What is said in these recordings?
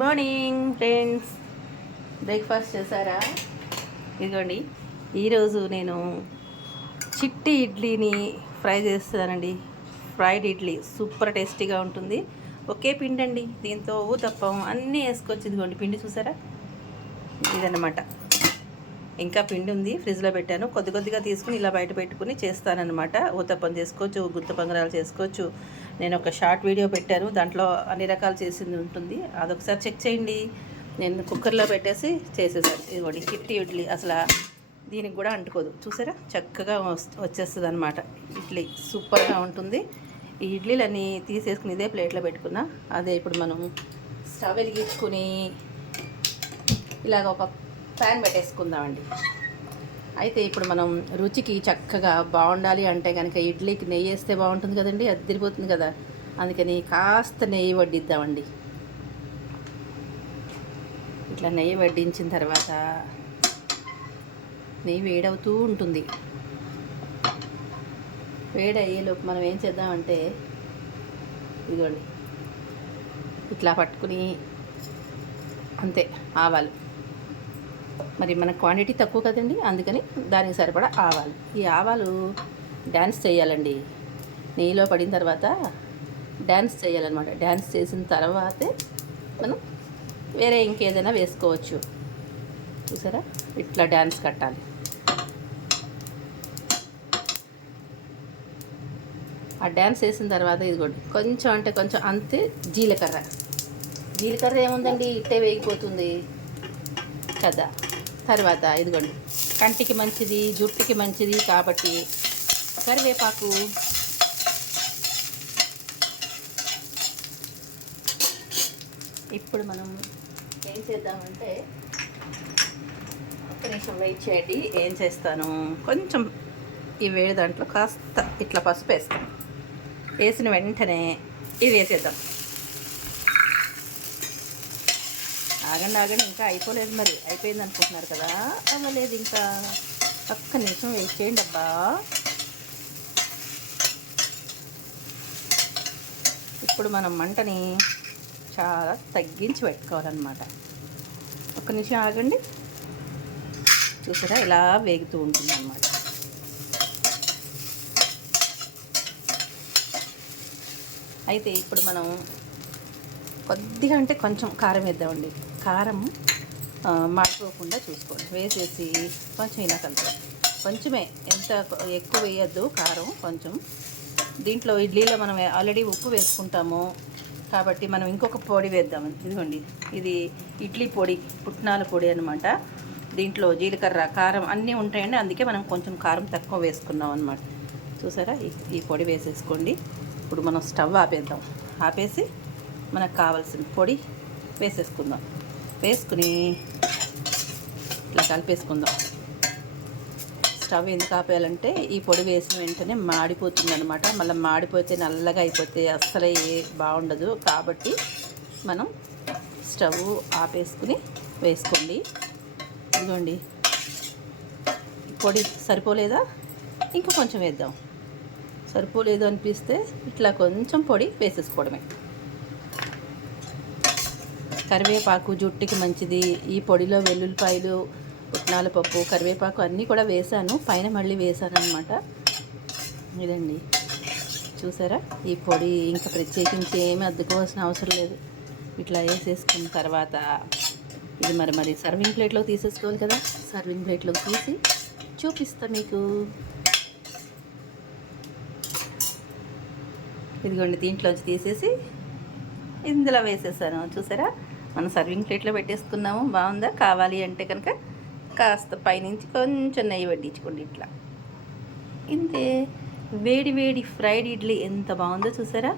Morning friends, breakfast చేశారా? ఇదిగోండి, ఈరోజు నేను చిట్టి ఇడ్లీని ఫ్రై చేస్తానండి. ఫ్రైడ్ ఇడ్లీ సూపర్ టేస్టీగా ఉంటుంది. ఒకే పిండి అండి, దీంతో ఊతప్పం అన్నీ వేసుకోవచ్చు. ఇదిగోండి పిండి చూసారా, ఇదన్నమాట. ఇంకా పిండి ఉంది, ఫ్రిడ్జ్లో పెట్టాను. కొద్ది కొద్దిగా తీసుకుని ఇలా బయట పెట్టుకుని చేస్తానన్నమాట. ఊతప్పం చేసుకోవచ్చు, గుత్త పొంగనాలు చేసుకోవచ్చు. నేను ఒక షార్ట్ వీడియో పెట్టాను, దాంట్లో అన్ని రకాలు చేసింది ఉంటుంది. అదొకసారి చెక్ చేయండి. నేను కుక్కర్లో పెట్టేసి చేసేసాను. ఇదిగోండి చిట్టి ఇడ్లీ, అసలు దీనికి కూడా అంటుకోదు. చూసారా, చక్కగా వచ్చేస్తుంది అనమాట. ఇడ్లీ సూపర్గా ఉంటుంది. ఈ ఇడ్లీలన్నీ తీసేసుకుని ఇదే ప్లేట్లో పెట్టుకున్నా. అదే ఇప్పుడు మనం స్టవ్ వెలిగించుకుని ఇలాగ ఒక ప్యాన్ పెట్టేసుకుందామండి. అయితే ఇప్పుడు మనం రుచికి చక్కగా బాగుండాలి అంటే కనుక ఇడ్లీకి నెయ్యి వేస్తే బాగుంటుంది కదండి, అదిరిపోతుంది కదా. అందుకని కాస్త నెయ్యి వడ్డిద్దామండి. ఇట్లా నెయ్యి వడ్డించిన తర్వాత నెయ్యి వేడవుతూ ఉంటుంది. వేడయ్యేలోపు మనం ఏం చేద్దామంటే, ఇదిగోండి ఇట్లా పట్టుకుని అంతే, ఆవాలు. మరి మన క్వాంటిటీ తక్కువ కదండి, అందుకని దానికి సరిపడా ఆవాలు. ఈ ఆవాలు డ్యాన్స్ చేయాలండి. నెయ్యిలో పడిన తర్వాత డ్యాన్స్ చేయాలన్నమాట. డ్యాన్స్ చేసిన తర్వాతే మనం వేరే ఇంకేదైనా వేసుకోవచ్చు. చూసారా, ఇట్లా డ్యాన్స్ కట్టాలి. ఆ డ్యాన్స్ వేసిన తర్వాత ఇదిగోండి కొంచెం అంటే కొంచెం అంతే జీలకర్ర. జీలకర్ర ఏముందండి, ఇట్టే వేగిపోతుంది కదా. తర్వాత ఇదిగోండి కంటికి మంచిది, జుట్టుకి మంచిది కాబట్టి కరివేపాకు. ఇప్పుడు మనం ఏం చేద్దామంటే, ఒక్క నిమిషం వెయిట్ చేయండి. ఏం చేస్తాను, కొంచెం ఈ వేడి దాంట్లో కాస్త ఇట్లా పసుపు వేస్తాను. వేసిన వెంటనే ఇది వేసేద్దాం. ఆగండి, ఇంకా అయిపోలేదు. మరి అయిపోయింది అనుకుంటున్నారు కదా, అవ్వలేదు. ఇంకా ఒక్క నిమిషం వెయిట్ చేయండి అబ్బా. ఇప్పుడు మనం మంటని చాలా తగ్గించి పెట్టుకోవాలన్నమాట. ఒక్క నిమిషం ఆగండి. చూసారా, ఇలా వేగుతూ ఉంటుంది అన్నమాట. అయితే ఇప్పుడు మనం కొద్దిగా అంటే కొంచెం కారం వేద్దామండి. కారం మాడిపోకుండా చూసుకోండి. వేసేసి కొంచెం ఇలా కలుపుకోండి. కొంచెమే, ఎంత ఎక్కువ వేయద్దు కారం, కొంచెం. దీంట్లో ఇడ్లీలో మనం ఆల్రెడీ ఉప్పు వేసుకుంటాము కాబట్టి మనం ఇంకొక పొడి వేద్దాం. ఇదిగోండి, ఇది ఇడ్లీ పొడి, పుట్నాల పొడి అనమాట. దీంట్లో జీలకర్ర, కారం అన్నీ ఉంటాయండి, అందుకే మనం కొంచెం కారం తక్కువ వేసుకున్నాం అనమాట. చూసారా, ఈ పొడి వేసేసుకోండి. ఇప్పుడు మనం స్టవ్ ఆపేద్దాం. ఆపేసి మనకు కావాల్సిన పొడి వేసేసుకుందాం. వేసుకుని ఇట్లా కలిపేసుకుందాం. స్టవ్ ఎందుకు ఆపేయాలంటే, ఈ పొడి వేసిన వెంటనే మాడిపోతుంది అనమాట. మళ్ళీ మాడిపోతే నల్లగా అయిపోతే అస్సలే బాగుండదు. కాబట్టి మనం స్టవ్ ఆపేసుకుని వేసుకోండి. ఇదిగోండి, పొడి సరిపోలేదా, ఇంకా కొంచెం వేద్దాం. సరిపోలేదు అనిపిస్తే ఇట్లా కొంచెం పొడి వేసేసుకోవడమే. కరివేపాకు జుట్టుకి మంచిది. ఈ పొడిలో వెల్లుల్లిపాయలు, పుట్నాల పప్పు, కరివేపాకు అన్నీ కూడా వేసాను. పైన మళ్ళీ వేసాను అనమాట. ఇదండి, చూసారా, ఈ పొడి ఇంకా ప్రత్యేకించి ఏమీ అద్దుకోవాల్సిన అవసరం లేదు. ఇట్లా వేసేసుకున్న తర్వాత ఇది మరి సర్వింగ్ ప్లేట్లో తీసేసుకోవాలి కదా. సర్వింగ్ ప్లేట్లో తీసి చూపిస్తా మీకు. ఇదిగోండి, దీంట్లోంచి తీసేసి ఇందులో వేసేసాను. చూసారా, మనం సర్వింగ్ ప్లేట్లో పెట్టేసుకున్నాము. బాగుందా? కావాలి అంటే కనుక కాస్త పైనుంచి కొంచెం నెయ్యి వడ్డించుకోండి. ఇట్లా ఇంతే. వేడి వేడి ఫ్రైడ్ ఇడ్లీ ఎంత బాగుందో చూసారా.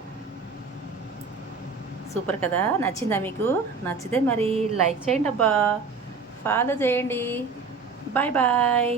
సూపర్ కదా. నచ్చిందా మీకు? నచ్చితే మరి లైక్ చేయండి అబ్బా, ఫాలో చేయండి. Bye bye.